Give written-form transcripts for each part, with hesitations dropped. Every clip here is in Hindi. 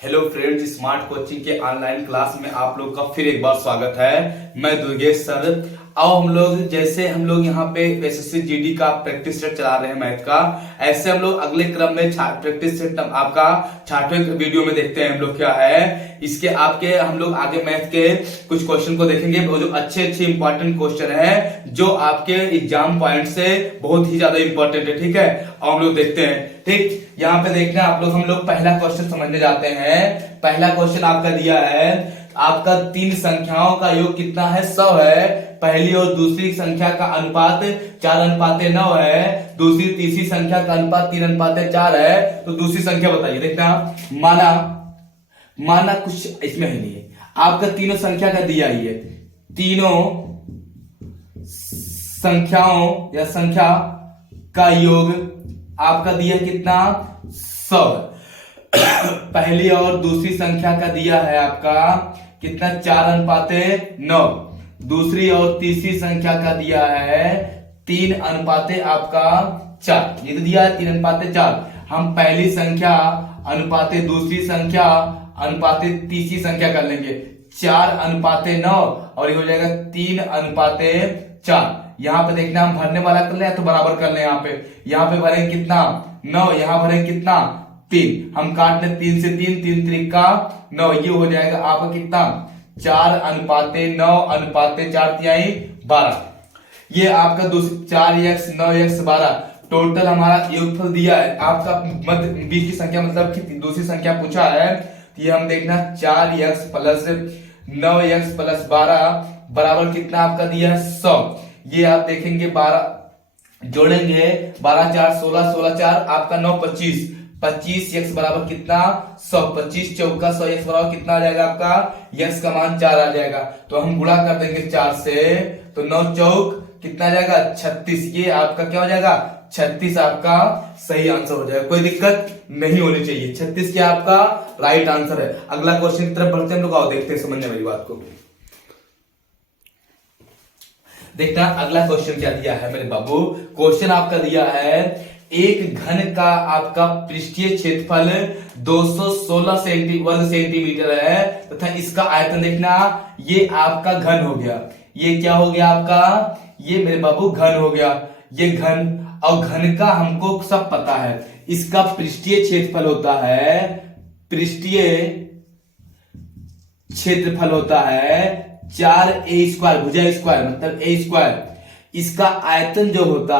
हेलो फ्रेंड्स, स्मार्ट कोचिंग के ऑनलाइन क्लास में आप लोग का फिर एक बार स्वागत है। मैं दुर्गेश सर। आओ हम लोग यहाँ पे एसएससी जीडी का प्रैक्टिस सेट चला रहे हैं मैथ का। ऐसे हम लोग अगले क्रम में प्रैक्टिस सेट आपका 6वें वीडियो में देखते हैं हम लोग क्या है। इसके आपके हम लोग आगे मैथ के कुछ क्वेश्चन को देखेंगे, वो जो अच्छे इंपॉर्टेंट क्वेश्चन है जो आपके एग्जाम पॉइंट से बहुत ही ज्यादा इंपॉर्टेंट है। ठीक है, और हम लोग देखते हैं। ठीक, यहाँ पे देखना हम लोग पहला क्वेश्चन समझने जाते हैं। पहला क्वेश्चन आपका दिया है, आपका तीन संख्याओं का योग कितना है? 100 है। पहली और दूसरी संख्या का अनुपात 4:9 है। दूसरी तीसरी संख्या का अनुपात 3:4 है। तो दूसरी संख्या बताइए। देखना, माना कुछ इसमें है नहीं है, आपका तीनों संख्या का दिया ही है। तीनों संख्याओं या संख्या का योग आपका दिया कितना? 100। पहली और दूसरी संख्या का दिया है आपका कितना? 4:9। दूसरी और तीसरी संख्या का दिया है 3:4 आपका 4। ये तो दिया है 3:4। हम पहली संख्या अनुपाते दूसरी संख्या अनुपाते तीसरी संख्या कर लेंगे। 4:9 और ये हो जाएगा 3:4। यहाँ पे देखना, हम भरने वाला कर ले तो बराबर कर ले। यहाँ पे भरेंगे कितना? 9। यहाँ भरेंगे कितना? 3। हम काट ले 3 से 3, 3 त्रिका 9। ये हो जाएगा आपका कितना? 4:9:4 तिहाई 12। ये आपका 4x 9x 12 टोटल हमारा योगफल दिया है। आपका मध्य बीच की संख्या मतलब कि दूसरी संख्या पूछा है। ये हम देखना 4x प्लस 9x प्लस 12 बराबर कितना आपका दिया है? 100। ये आप देखेंगे 12 जोड़ेंगे, 12 4 16, 16 4 आपका 9 25। 25x बराबर कितना? 100। 25 चौका 100 x बराबर कितना आ जाएगा आपका? x का मान 4 आ जाएगा। तो हम गुणा कर देंगे 4 से, तो 9 चौक कितना आ जाएगा? 36। ये आपका क्या हो जाएगा? 36 आपका सही आंसर हो जाएगा। कोई दिक्कत नहीं होनी चाहिए। 36 क्या आपका राइट आंसर है। अगला क्वेश्चन की तरफ बढ़ते हैं हम लोग। आओ देखते हैं, समझने मेरी बात को। देखना अगला क्वेश्चन क्या दिया है मेरे बाबू। क्वेश्चन आपका दिया है, एक घन का आपका पृष्ठीय क्षेत्रफल 216 वर्ग सेंटीमीटर है तथा इसका आयतन देखना, ये आपका घन हो गया। ये क्या हो गया आपका? ये मेरे बाबू घन हो गया। ये घन, और घन का हमको सब पता है। इसका पृष्ठीय क्षेत्रफल होता है, पृष्ठीय क्षेत्रफल होता है 4a² भुजा स्क्वायर मतलब a²। इसका आयतन जो होता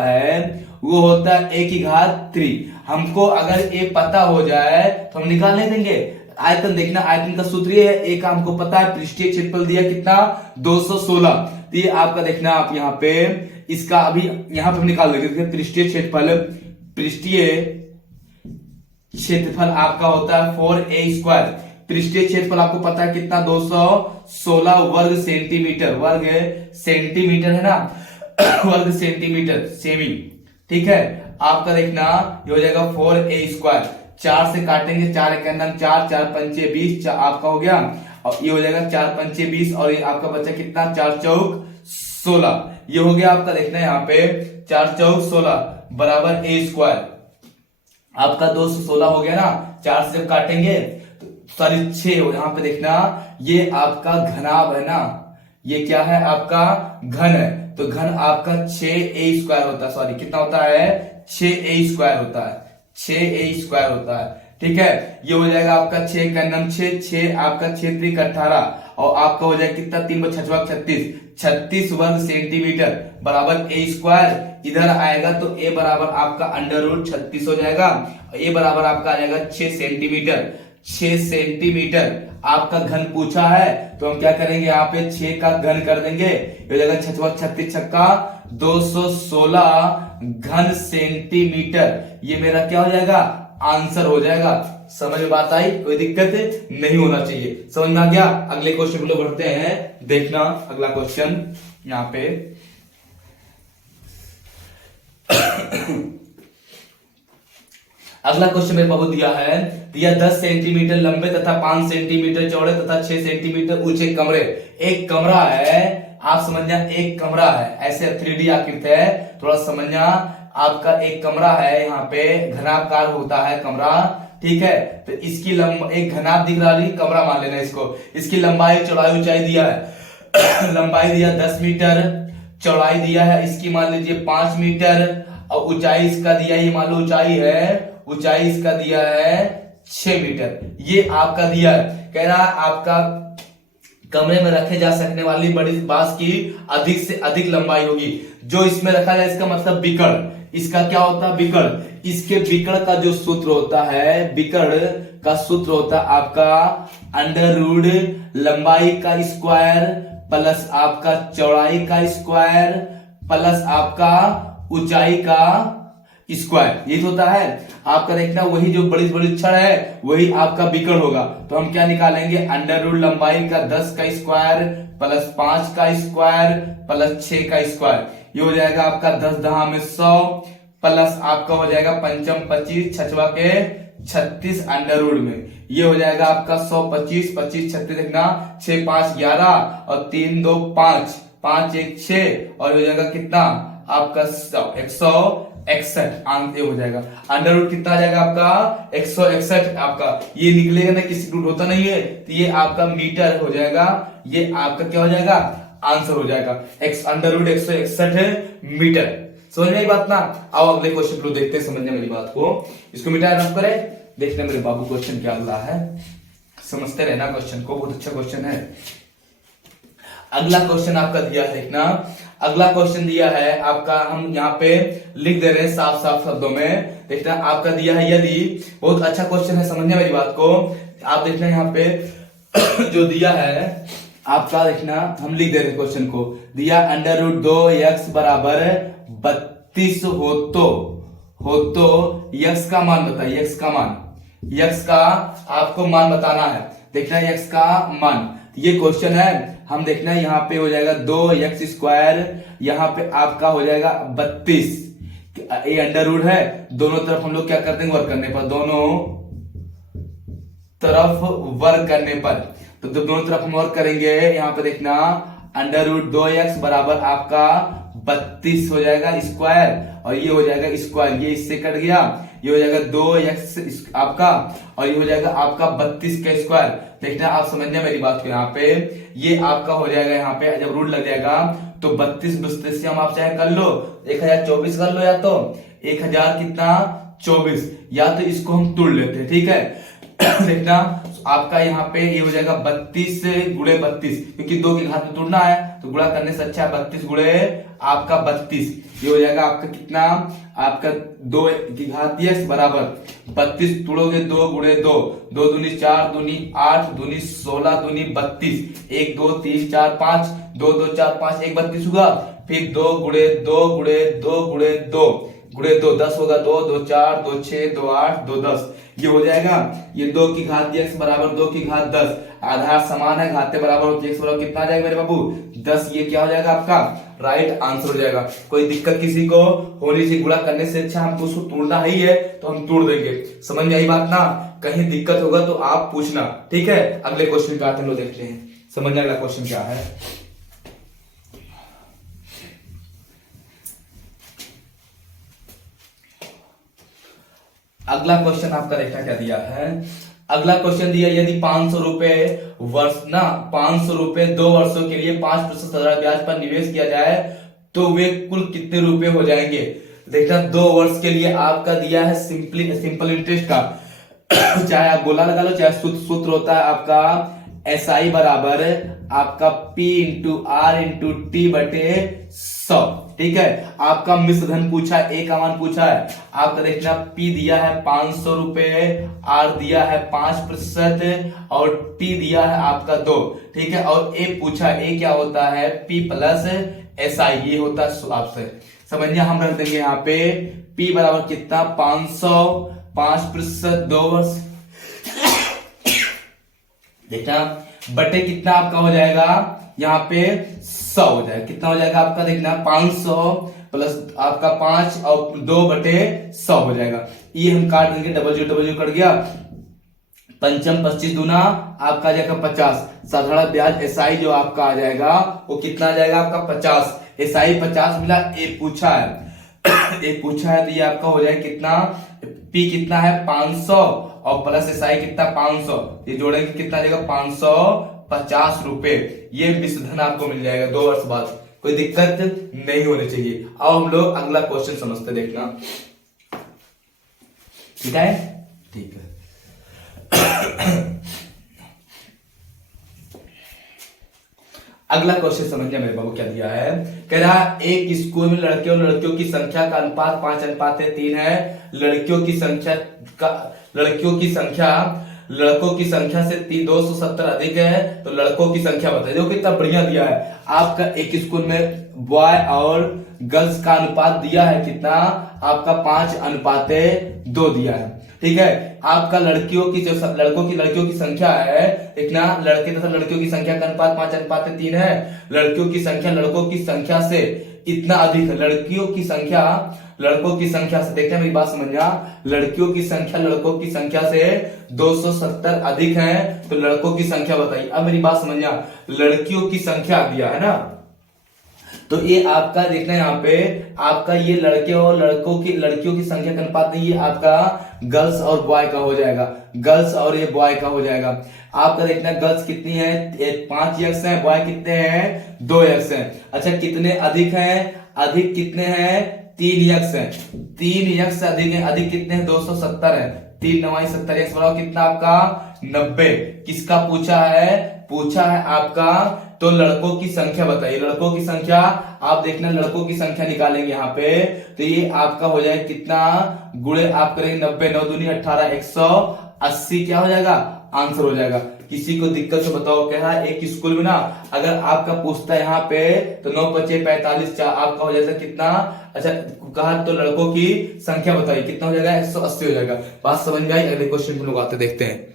है वो होता है a की घात 3। हमको अगर a पता हो जाए तो हम निकाल नहीं देंगे आयतन। देखना, आयतन का सूत्र ये है, a का हमको पता है, पृष्ठीय क्षेत्रफल दिया कितना? 216। तो ये आपका देखना, आप यहाँ पे इसका अभी यहाँ पे हम निकाल देंगे। पृष्ठीय क्षेत्रफल आपका होता है 4a²। पृष्ठीय क्षेत्रफल आपको पता है कितना? 216 वर्ग सेंटीमीटर। वर्ग सेंटीमीटर है ना, वर्ग सेंटीमीटर सेमी। ठीक है, आपका देखना ये हो जाएगा 4a²। 4 से काटेंगे, 4 1 4, 4 5 20 आपका हो गया। और ये हो जाएगा 4 5 20 और ये आपका बचा कितना? 4 चौक 16। ये हो गया आपका देखना यहाँ पे 4 चौक 16 बराबर a²। आपका 216 हो गया ना। 4 से जब काटेंगे सॉरी 6 हो। यहाँ पे देखना, ये आपका घनाभ है ना, ये क्या है आपका? घन है। तो घन आपका 6a² होता है। सॉरी कितना होता है? 6a² होता है। 6a² होता है। ठीक है, ये हो जाएगा आपका 6 का 6, 6 आपका 6 3 18 और आपका हो जाएगा कितना? 3 × 6 36। 36 वर्ग सेंटीमीटर बराबर a²। इधर आएगा तो a बराबर आपका √36 हो जाएगा। a बराबर आपका आ जाएगा 6 सेंटीमीटर। 6 सेंटीमीटर आपका घन पूछा है, तो हम क्या करेंगे? यहाँ पे 6 का घन कर देंगे। हो जाएगा 6 36 छक्का 216 घन सेंटीमीटर। ये मेरा क्या हो जाएगा? आंसर हो जाएगा। समझ में बात आई? कोई दिक्कत नहीं होना चाहिए। समझ में आ गया? अगले क्वेश्चन को बढ़ते हैं। देखना अगला क्वेश्चन यहाँ पे अगला क्वेश्चन मेरे बाबू दिया है, दिया 10 सेंटीमीटर लंबे तथा 5 सेंटीमीटर चौड़े तथा 6 सेंटीमीटर ऊंचे कमरे। एक कमरा है, आप समझना, एक कमरा है। ऐसे 3D आकृति है, थोड़ा समझना। आपका एक कमरा है, यहाँ पे घनाकार होता है कमरा। ठीक है। तो इसकी एक घनाभ दिख रहा है, कमरा मान लेना इसको। इसकी लंबाई चौड़ाई ऊंचाई दिया है लंबाई दिया 10 मीटर, चौड़ाई दिया है इसकी मान लीजिए 5 मीटर, और ऊंचाई इसका दिया, ये मान लो ऊंचाई इसका दिया है 6 मीटर। ये आपका दिया है, कह रहा है आपका कमरे में रखे जा सकने वाली बड़ी बांस की अधिक से अधिक लंबाई होगी। जो इसमें रखा जाए इसका मतलब बिकड़, इसका क्या होता है बिकड़। इसके बिकड़ का जो सूत्र होता है, बिकड़ का सूत्र होता है आपका अंडर रूट लंबाई का स्क्वायर प्लस आपका चौड़ाई का स्क्वायर प्लस आपका ऊंचाई का स्क्वायर। ये होता है आपका, देखना वही जो बड़ी बड़ी छड़ है वही आपका बिकड़ होगा। तो हम क्या निकालेंगे, अंडर रूट लंबाई का 10 का स्क्वायर प्लस 5 का स्क्वायर प्लस 6 का स्क्वायर। ये हो जाएगा आपका 10 दहा में 100 प्लस आपका हो जाएगा पंचम 25 छठवा के 36 अंडर रूट में। ये हो जाएगा आपका 100 25 25 36 देखना 6 5 11 और 3 2 5 5 1 6 और हो जाएगा कितना आपका 161 आंसर हो जाएगा। अंडर रूट कितना आ जाएगा आपका 161 आपका। ये निकलेगा ना, किसी रूट होता नहीं है, तो ये आपका मीटर हो जाएगा। ये आपका क्या हो जाएगा आंसर हो जाएगा अंडर रूट 161 मीटर। समझ में बात ना। आओ अगले क्वेश्चन को देखते हैं, समझने मेरी बात को। इसको मिटाए रफ करें, देखते मेरे बाबू क्वेश्चन क्या अगला है, समझते रहना क्वेश्चन को, बहुत अच्छा क्वेश्चन है। अगला क्वेश्चन आपका दिया है, देखना अगला क्वेश्चन दिया है आपका, हम यहाँ पे लिख दे रहे हैं साफ साफ शब्दों में। देखना आपका दिया है, यदि बहुत अच्छा क्वेश्चन है, समझने मेरी बात को। आप देखना यहाँ पे जो दिया है आपका, देखना हम लिख दे रहे क्वेश्चन को। दिया अंडर रूट 2x बराबर 32 हो तो x का मान बताइए। x का आपको मान बताना है। देखना x का मान, ये क्वेश्चन है। हम देखना यहाँ पे हो जाएगा 2x स्क्वायर, यहाँ पे आपका हो जाएगा 32। ये अंडर रूट है, दोनों तरफ हम लोग क्या करते हैं वर्क करने पर, दोनों तरफ वर्क करने पर, तो दोनों तरफ हम वर्क करेंगे। यहाँ पे देखना अंडर रूट 2x बराबर आपका 32 हो जाएगा स्क्वायर, और ये हो जाएगा स्क्वायर, ये इससे कट गया, ये हो जाएगा 2x आपका, और ये हो जाएगा आपका 32 का स्क्वायर। देखना आप समझना मेरी बात को, यहाँ पे ये आपका हो जाएगा, यहाँ पे जब रूट लग जाएगा तो 32 से हम आप चाहे कर लो 1024 कर लो, या तो 1000 कितना 24, या तो इसको हम तोड़ लेते हैं, ठीक है। देखना आपका यहाँ पे ये हो जाएगा 32 गुणे 32, क्योंकि 2 की घात में तोड़ना है तो गुणा करने से अच्छा 32 गुणे आपका 32। ये हो जाएगा आपका कितना, आपका 2 की घात x बराबर 32 तोड़ोगे 2 गुणे 2, 2 दूनी 4 दूनी 8 दूनी 16 दूनी 32, 1 2 3 4 5, 2 2 4 5 1 32 होगा। फिर 2 गुणे 2 गुणे 2 गुणे 2 गुणे 2 10 होगा, 2 2 4 2 6 2 8 2 10। ये हो जाएगा, ये 2 की घात x बराबर 2 की घात 10, आधार समान है, घाते बराबर होती है, x बराबर कितना आ जाएगा मेरे बाबू 10। ये क्या हो जाएगा आपका राइट आंसर हो जाएगा। कोई दिक्कत किसी को होनी चाहिए, गुणा करने से अच्छा हमको उसको तोड़ना ही है तो हम तोड़ देंगे। समझ में आई बात ना, कहीं दिक्कत होगा तो आप पूछना, ठीक है। अगले क्वेश्चन पे आते हैं, लोग देखते हैं समझने अगला क्वेश्चन क्या है। अगला क्वेश्चन आपका देखना क्या दिया है। अगला क्वेश्चन दिया, यदि 500 रुपए वर्ष ना 500 रुपए 2 वर्षों के लिए 5% साधारण ब्याज पर निवेश किया जाए तो वे कुल कितने रुपए हो जाएंगे। देखना 2 वर्ष के लिए आपका दिया है सिंपल इंटरेस्ट का, चाहे आप गोला लगा लो चाहे सूत्र होता है आपका SI बराबर आपका P into R into T बटे 100, ठीक है। आपका मिश्र धन पूछा है, A का मान पूछा है आपका। देखना P दिया है 500 रुपए, R दिया है 5% और T दिया है आपका 2, ठीक है। और A पूछा है, A क्या होता है P प्लस SI, ये होता है आपसे समझिए। हम रख देंगे यहाँ पे P बराबर कितना 500 5% 2 वर्ष, देखना बटे कितना आपका हो जाएगा यहाँ पे 100 हो जाएगा। कितना हो जाएगा आपका, देखना 500 प्लस आपका 5 और 2 बटे 100 हो जाएगा। ये हम काट देंगे, डबल कट गया, पंचम 25 दूना आपका आ जाएगा 50। साधारण ब्याज SI जो आपका आ जाएगा वो कितना आ जाएगा आपका 50। SI 50 मिला, A पूछा है, A पूछा है तो ये आपका हो जाएगा कितना P कितना है 500 और प्लस SI कितना 500, ये जोड़ेंगे कितना देगा 550 रुपए। ये विषधन आपको मिल जाएगा 2 वर्ष बाद, कोई दिक्कत नहीं होनी चाहिए। अब हम लोग अगला क्वेश्चन समझते, देखना ठीक है, ठीक है। अगला क्वेश्चन समझिए मेरे बाबू क्या दिया है। कह रहा है एक स्कूल में लड़के और लड़कियों की संख्या का अनुपात 5:3 है। लड़कियों की संख्या लड़कों की संख्या से 270 अधिक है, तो लड़कों की संख्या बताइए। देखो कितना बढ़िया दिया है आपका। एक स्कूल में बॉय और गर्ल्स का अनुपात दिया है कितना, आपका 5:2 दिया है, ठीक है। आपका लड़कियों की लड़कियों की संख्या है, देखना लड़के तथा लड़कियों की संख्या का अनुपात 5:3 है। लड़कियों की संख्या लड़कों की संख्या से इतना अधिक है। लड़कियों की संख्या लड़कों की संख्या से, देखना मेरी बात समझना, लड़कियों की संख्या लड़कों की संख्या से 270 अधिक है, तो लड़कों की संख्या बताइए। अब मेरी बात समझना, लड़कियों की संख्या दिया है ना, तो ये आपका देखना यहाँ पे आपका ये लड़के और लड़कियों की संख्या का अनुपात नहीं, ये आपका गर्ल्स और बॉय का हो जाएगा, गर्ल्स और ये बॉय का हो जाएगा। आपका देखना गर्ल्स कितनी है 5 है, बॉय कितने हैं 2 है। अच्छा कितने अधिक हैं, अधिक कितने हैं 3 है, 3 से अधिक है, अधिक कितने हैं 270 है, 3 9 70 x बराबर कितना आपका 90। किसका पूछा है आपका, तो लड़कों की संख्या बताइए। लड़कों की संख्या आप देखना, लड़कों की संख्या निकालेंगे यहाँ पे, तो ये आपका हो जाएगा कितना, गुणे आप करेंगे 90 9 दूनी 18 180 क्या हो जाएगा, आंसर हो जाएगा। किसी को दिक्कत तो बताओ। क्या है एक स्कूल में ना अगर आपका पूछता है यहाँ पे, तो 9 5 45 आपका हो जाता है कितना, अच्छा कहा तो लड़कों की संख्या बताइए कितना हो जाएगा 180 हो जाएगा। बात समझ में आई। अगले क्वेश्चन में लोग आते देखते हैं,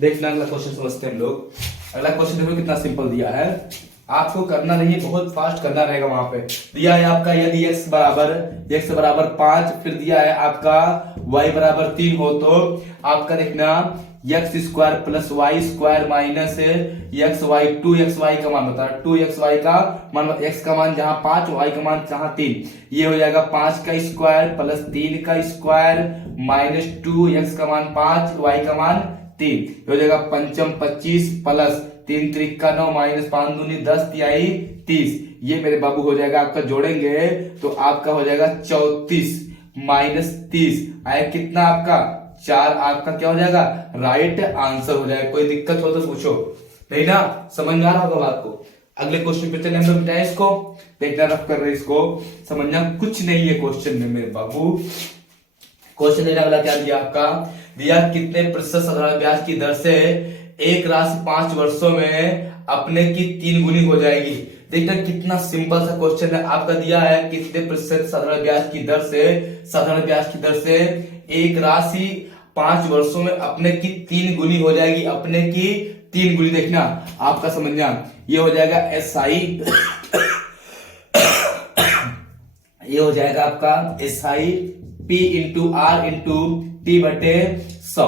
देखना अगला क्वेश्चन समझते हैं हम लोग। अगला क्वेश्चन देखो कितना सिंपल दिया है, आपको करना नहीं, बहुत फास्ट करना रहेगा। वहां पे दिया है आपका यदि x बराबर 5, फिर दिया है आपका y बराबर 3 हो, तो आपका देखना x² plus y² minus xy 2xy का मान बता, 2xy का मान, x का मान जहां 5 y का मान जहां 3, ये हो जाएगा 5 का स्क्वायर प्लस 3 का स्क्वायर माइनस 2x का मान 5 y का मान 3, हो जाएगा 5 25 प्लस 3 3 का 9 माइनस 5 दूनी 10 तिहाई 30। ये मेरे बाबू हो जाएगा आपका, जोड़ेंगे तो आपका हो जाएगा 34 माइनस 30 आया कितना आपका 4, आपका क्या हो जाएगा राइट आंसर हो जाएगा। कोई दिक्कत हो तो पूछो, नहीं ना, समझ में आ रहा होगा बात को। अगले क्वेश्चन पे चले हम लोग, मिटाए इसको, देखना रफ कर रहे इसको, समझना कुछ नहीं है क्वेश्चन में मेरे बाबू। क्वेश्चन देने वाला क्या दिया आपका, दिया कितने प्रतिशत साधारण ब्याज की दर से एक राशि 5 वर्षों में अपने की 3 गुनी हो जाएगी। देखना कितना सिंपल सा क्वेश्चन है आपका। दिया है कितने प्रतिशत साधारण ब्याज की दर से एक राशि 5 वर्षों में अपने की 3 गुनी हो जाएगी, अपने की 3 गुनी। देखना आपका समझना, ये हो जाएगा SI ये हो जाएगा आपका SI P into R into T बटे 100।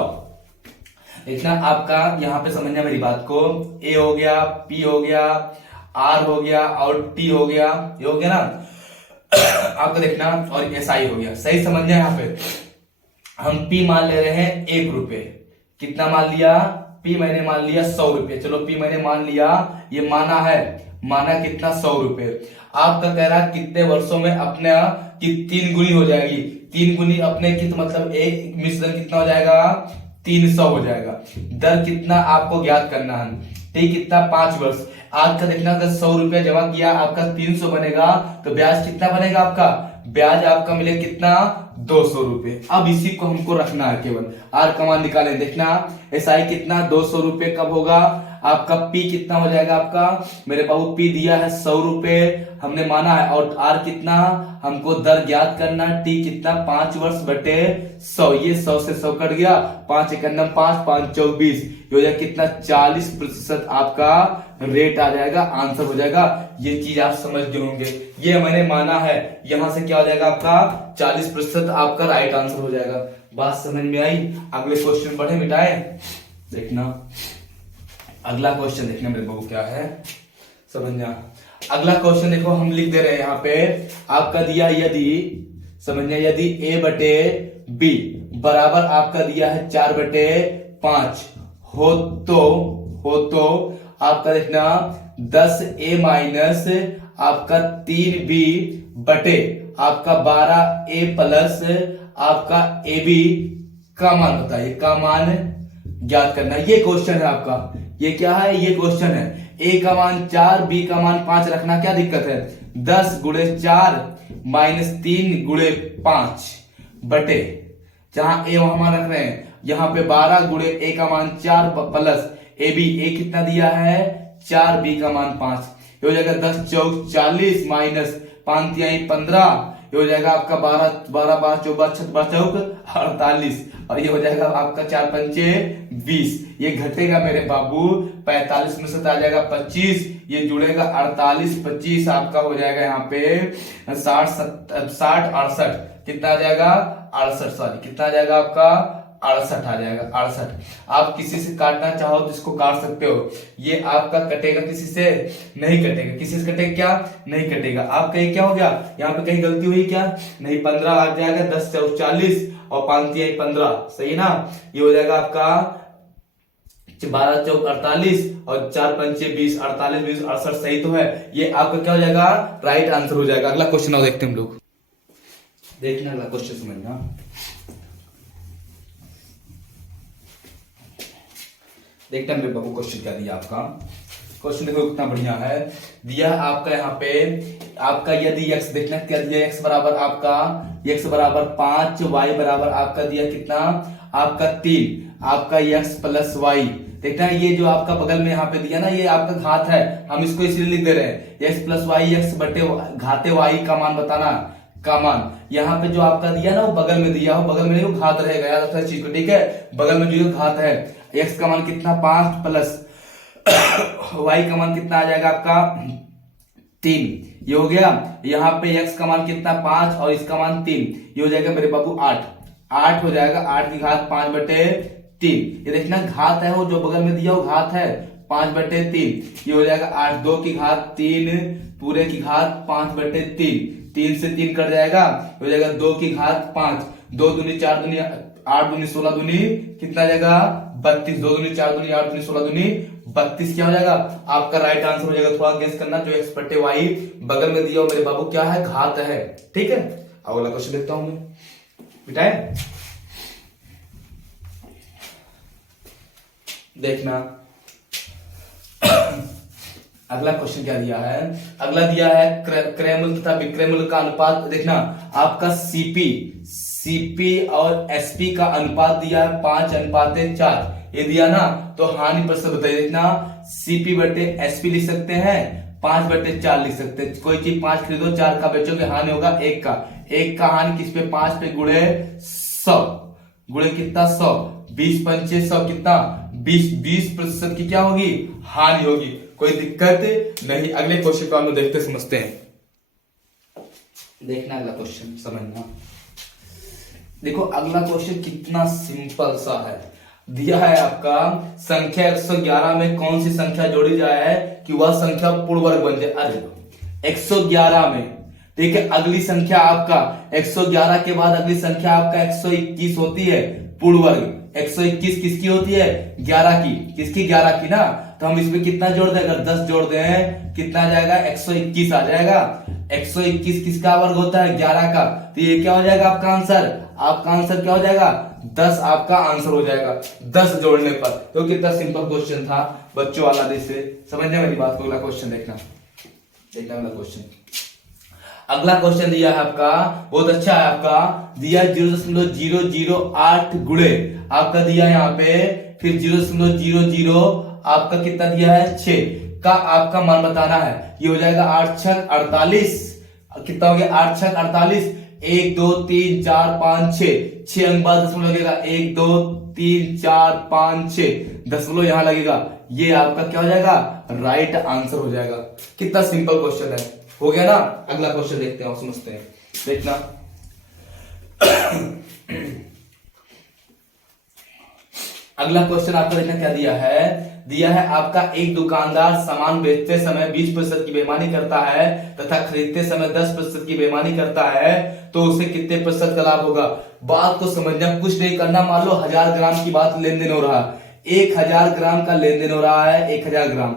देखना आपका यहाँ पे समझना मेरी बात को, A हो गया, P हो गया, R हो गया और T हो गया, ये हो गया ना आपका देखना, और SI हो गया। सही समझना यहाँ पे हम P मान ले रहे हैं 1 रुपए, कितना मान लिया P मैंने मान लिया 100 रुपए, चलो P मैंने मान लिया, ये माना कितना 100 रुपए। आपका कह रहा कितने वर्षों में अपने की 3 गुनी हो जाएगी, 3 गुनी अपने की, तो मतलब एक मिश्रण कितना हो जाएगा 300 हो जाएगा। दर कितना आपको ज्ञात करना है, ठीक कितना 5 वर्ष। आज का देखना अगर 100 रुपया जमा किया आपका 300 बनेगा, तो ब्याज कितना बनेगा आपका, ब्याज आपका मिले कितना 200 रुपए। अब इसी को हमको रखना है, केवल आर का मान निकाले। देखना SI कितना 200 रुपए कब होगा, आपका P कितना हो जाएगा आपका मेरे बाबू, P दिया है 100 रुपए हमने माना है, और R कितना हमको दर ज्ञात करना, T कितना 5 वर्ष बटे 100, ये 100 से 100 कट गया, 5 1 5 5 24, हो जाएगा कितना 40% आपका रेट आ जाएगा, आंसर हो जाएगा। ये चीज आप समझ गए होंगे, ये मैंने माना है, यहां से क्या हो जाएगा आपका 40% आपका राइट आंसर हो जाएगा। बात समझ में आई। अगले क्वेश्चन बढ़े मिटाए, देखना अगला क्वेश्चन देखना मेरे बाबू क्या है, समझना। अगला क्वेश्चन देखो हम लिख दे रहे हैं यहाँ पे, आपका दिया यदि समझिए यदि a बटे b बराबर आपका दिया है 4/5 हो तो आपका देखना 10a माइनस आपका 3b बटे आपका 12a प्लस आपका ab का मान बताइए, का मान ज्ञात करना है। ये क्वेश्चन है आपका, ये क्या है, ये क्वेश्चन है। a का मान 4, b का मान 5 रखना क्या दिक्कत है, 10 गुणे 4 माइनस 3 गुणे 5 बटे, जहां a वहां मान रख रहे हैं, यहाँ पे 12 गुणे a का मान 4 प्लस ab, a कितना दिया है 4, b का मान 5, ये हो जाएगा 10 चौक 40 माइनस 5 तिहाई 15, ये हो जाएगा आपका 12 12 चौक 48, और ये हो जाएगा आपका 4 पंचे 20, ये घटेगा मेरे बाबू 45 में से आ जाएगा 25, ये जुड़ेगा 48 25, आपका हो जाएगा यहाँ पे 60 68, कितना आ जाएगा 68, सॉरी कितना आ जाएगा आपका 68 आ जाएगा 68। आप किसी से काटना चाहो तो इसको काट सकते हो, ये आपका कटेगा किसी से नहीं कटेगा, किसी से कटेगा क्या नहीं कटेगा। आप कहीं क्या हो गया, यहाँ पे कहीं गलती हुई क्या नहीं, 15 आ जाएगा 10 चौक 40 और 5 तिहाई 15, सही ना, ये हो जाएगा आपका 12 चौक 48 और 4 पंचे 20, 48 20 68, सही तो है। ये आपका क्या हो जाएगा राइट आंसर हो जाएगा। अगला क्वेश्चन और देखते हैं हम लोग, देखना अगला क्वेश्चन समझना। देखते हैं मेरे बाबू क्वेश्चन क्या दिया आपका, क्वेश्चन देखो कितना बढ़िया है दिया है आपका। यहाँ पे आपका यदि x देखना क्या दिया, x बराबर आपका x बराबर 5, y बराबर आपका दिया कितना आपका 3, आपका x प्लस y, देखना है ये जो आपका बगल में यहाँ पे दिया ना, ये आपका घात है, हम इसको इसलिए लिख दे रहे हैं x प्लस वाई, x बटे घाते y का मान बताना, का मान यहाँ पे जो आपका दिया ना वो बगल में दिया हो, बगल में नहीं घात रहेगा, याद रखना चीज को, ठीक है, बगल में जो घात है, x का मान कितना 5 प्लस y का मान कितना आ जाएगा आपका 3, ये हो गया। यहाँ पे x का मान कितना 5 और इसका मान 3, ये हो जाएगा मेरे बाबू 8 हो जाएगा, 8 की घात 5/3, ये देखना घात है वो जो बगल में दिया वो घात है 5/3, ये हो जाएगा 8, 2 की घात 3 पूरे की घात 5/3, 3 से 3 कट जाएगा, हो जाएगा 2 की घात 5, 2 दूनी 4 दूनी 8 दूनी 16 दूनी कितना आ जाएगा 32, 2 दूनी 4 दूनी 8 दूनी 16 दूनी 32, क्या हो जाएगा आपका राइट आंसर हो जाएगा। थोड़ा गेस करना, जो x बटे वाई बगल में दिया हो मेरे बाबू क्या है घात है, ठीक है। अगला क्वेश्चन देखता हूं मैं, बिटाए देखना अगला क्वेश्चन क्या दिया है, अगला दिया है क्रैमल तथा विक्रैमल का अनुपात, देखना आपका सीपी और एसपी का अनुपात दिया है 5:4, ये दिया ना, तो हानि प्रतिशत बताइए। देखना सीपी बटे एसपी लिख सकते हैं, 5/4 लिख सकते हैं, कोई चीज 5 खरीदो 4 का बेचोगे, हानि होगा 1 का हानि किस पे 5 पे गुणे 100, गुणे कितना 100, 20 पंचे 100 कितना 20% की क्या होगी हानि होगी, कोई दिक्कत नहीं। अगले क्वेश्चन को हम लोग देखते समझते हैं, देखना अगला क्वेश्चन समझना। देखो अगला क्वेश्चन कितना सिंपल सा है, दिया है आपका संख्या 111 में कौन सी संख्या जोड़ी जाए कि वह संख्या पूर्ण वर्ग बन जाए। अरे 111 में, ठीक है, अगली संख्या आपका 111 के बाद अगली संख्या आपका 121 होती है पूर्ण वर्ग, 121 किसकी होती है 11 की, किसकी 11 की ना, तो हम इसमें कितना जोड़ दें, अगर 10 जोड़ दें कितना आ जाएगा 121 आ जाएगा। 121 किसका वर्ग होता है 11 का, तो ये क्या हो जाएगा आपका आंसर, आपका आंसर क्या हो जाएगा 10 आपका आंसर हो जाएगा 10 जोड़ने पर। तो कितना सिंपल क्वेश्चन था बच्चों वाला, से समझने मेरी बात को। अगला क्वेश्चन देखना अगला क्वेश्चन, अगला क्वेश्चन दिया है आपका बहुत अच्छा है, आपका दिया 0.008 गुणे आपका दिया है यहाँ पे, फिर 0.00 आपका कितना दिया है 6 का आपका मान बताना है। ये हो जाएगा 8 छक 48, कितना हो गया 8 छक 48, 1 2 3 4 5 6 अंक बाद दशमलव लगेगा, 1 2 3 4 5 6 दशमलव यहां लगेगा, ये आपका क्या हो जाएगा राइट आंसर हो जाएगा। कितना सिंपल क्वेश्चन है, हो गया ना। अगला क्वेश्चन देखते हैं और समझते हैं, देखना अगला क्वेश्चन आपका देखना क्या दिया है आपका एक दुकानदार सामान बेचते समय 20% की बेईमानी करता है तथा खरीदते समय 10% की बेईमानी करता है, तो उसे कितने प्रतिशत का लाभ होगा। बात को समझना, कुछ नहीं करना। मान लो 1000 ग्राम की बात लेन देन हो रहा है, 1000 ग्राम का लेन देन हो रहा है, 1000 ग्राम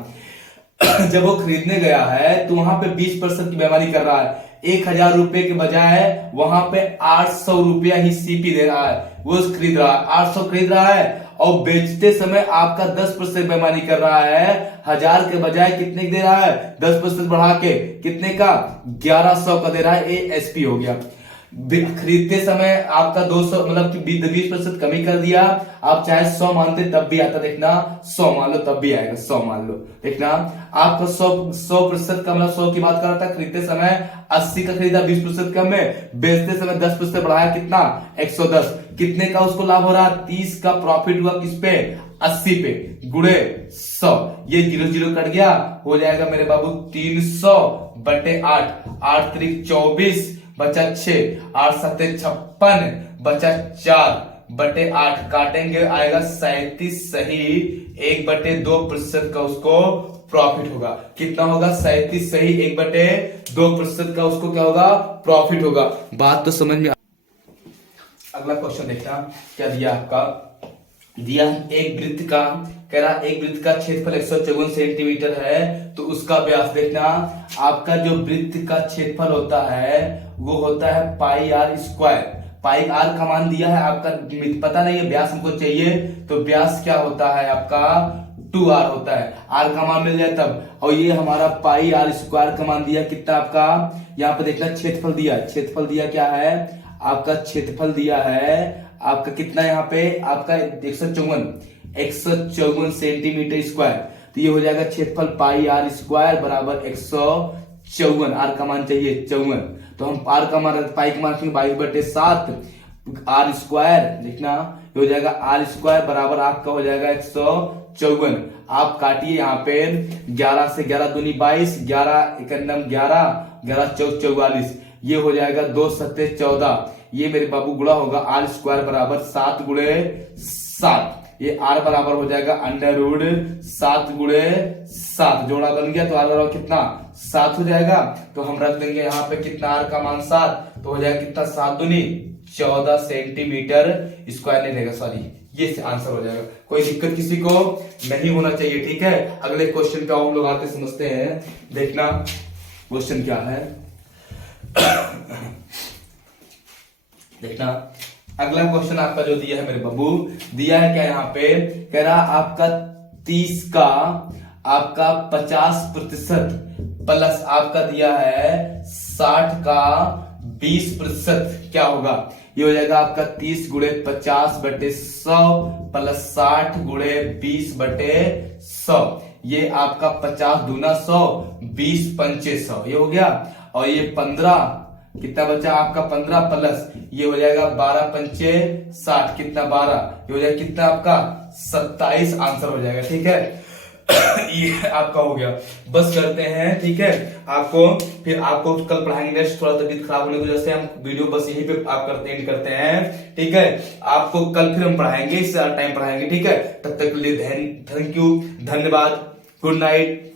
जब वो खरीदने गया है तो वहां पे 20% की बेईमानी कर रहा है। 1000 रुपए के बजाय वहां पे 800 रुपया ही सीपी दे रहा है, वो खरीद रहा है 800 खरीद रहा है, और बेचते समय आपका 10% बेईमानी कर रहा है। 1000 के बजाय कितने दे रहा है, 10% बढ़ा के कितने का, 1100 का दे रहा है। ये एसपी हो गया। खरीदते समय आपका 200 मतलब कि 20% कमी कर दिया। आप चाहे 100 मानते तब भी आता, देखना 100 मान लो तब भी आएगा, 100 मान लो। देखना आपका 100% का मतलब 100 की बात कर रहा था, खरीदते समय 80 का खरीदा, 20% कम में, बेचते समय 10% बढ़ाया, कितना 110। कितने का उसको लाभ हो रहा, 30 का प्रॉफिट हुआ किस पे, 80 पे, गुणे 100। ये 0 कट गया, हो जाएगा मेरे बाबू 300 बटे 8, 8 त्रिक 24 बचा 6, 8 7 56 बचा 4 बटे 8, काटेंगे आएगा 37 सही। 1/2% का उसको प्रॉफिट होगा। कितना होगा, 37 सही, 1/2% का उसको क्या होगा, प्रॉफिट होगा। बात तो समझ में। अगला क्वेश्चन देखना क्या दिया आपका, दिया एक वृत्त का, कह रहा एक वृत्त का क्षेत्रफल 154 सेंटीमीटर है, तो उसका व्यास देखना। आपका जो वृत्त का क्षेत्रफल होता है वो होता है पाई आर स्क्वायर। पाई आर का मान दिया है आपका, पता नहीं है, व्यास हमको चाहिए, तो व्यास क्या होता है आपका 2r होता है। r का मान मिल जाए तब, और ये हमारा पाई आर स्क्वायर का मान दिया कितना आपका, यहाँ पे देखना क्षेत्रफल दिया, क्षेत्रफल दिया क्या है आपका, क्षेत्रफल दिया है आपका कितना, यहाँ पे आपका 154 सेंटीमीटर स्क्वायर। तो ये हो जाएगा क्षेत्रफल पाई आर स्क्वायर बराबर 154, आर का मान चाहिए 54, तो हम आर का मान पाई का मान 22/7 आर स्क्वायर, देखना ये हो जाएगा आर स्क्वायर बराबर आपका हो जाएगा 154। आप काटिए यहाँ पे 11 से 11 दूनी 22, 11 एकम 11, 11 चौक 44, ये हो जाएगा 2 सत्ते 14। ये मेरे बाबू गुणा होगा आर स्क्वायर बराबर 7 गुणे 7, ये आर बराबर हो जाएगा √7 गुणे 7, जोड़ा बन गया, तो आर बराबर कितना 7 हो जाएगा। तो हम रख देंगे यहाँ पे कितना, आर का मान 7, तो हो जाएगा कितना 7 दूनी 14 सेंटीमीटर स्क्वायर नहीं रहेगा, सॉरी ये आंसर हो जाएगा। कोई दिक्कत किसी को नहीं होना चाहिए, ठीक है। अगले क्वेश्चन पे हम लोग आते समझते हैं। देखना क्वेश्चन क्या है देखना अगला क्वेश्चन आपका जो दिया है मेरे बाबू, दिया है क्या यहाँ पे, कह रहा आपका 30 का आपका 50% प्लस आपका दिया है 60 का 20% क्या होगा। ये हो जाएगा आपका 30 गुणे 50/100 प्लस 60 गुणे 20/100। ये आपका 50 दूना 100, 20 पंचे 100, ये हो गया। और ये 15 कितना बचा आपका 15 प्लस ये हो जाएगा 12 पंचे 60, कितना 12, ये हो जाएगा कितना आपका 27 आंसर हो जाएगा, ठीक है। ये आपका हो गया। बस करते हैं, ठीक है। आपको फिर आपको कल पढ़ाएंगे नेक्स्ट, थोड़ा तबीयत खराब होने की वजह से हम वीडियो बस यहीं पे आप एंड करते हैं, ठीक है। आपको कल फिर हम पढ़ाएंगे, इससे टाइम पढ़ाएंगे, ठीक है। तब तक के लिए थैंक यू, धन्यवाद, गुड नाइट।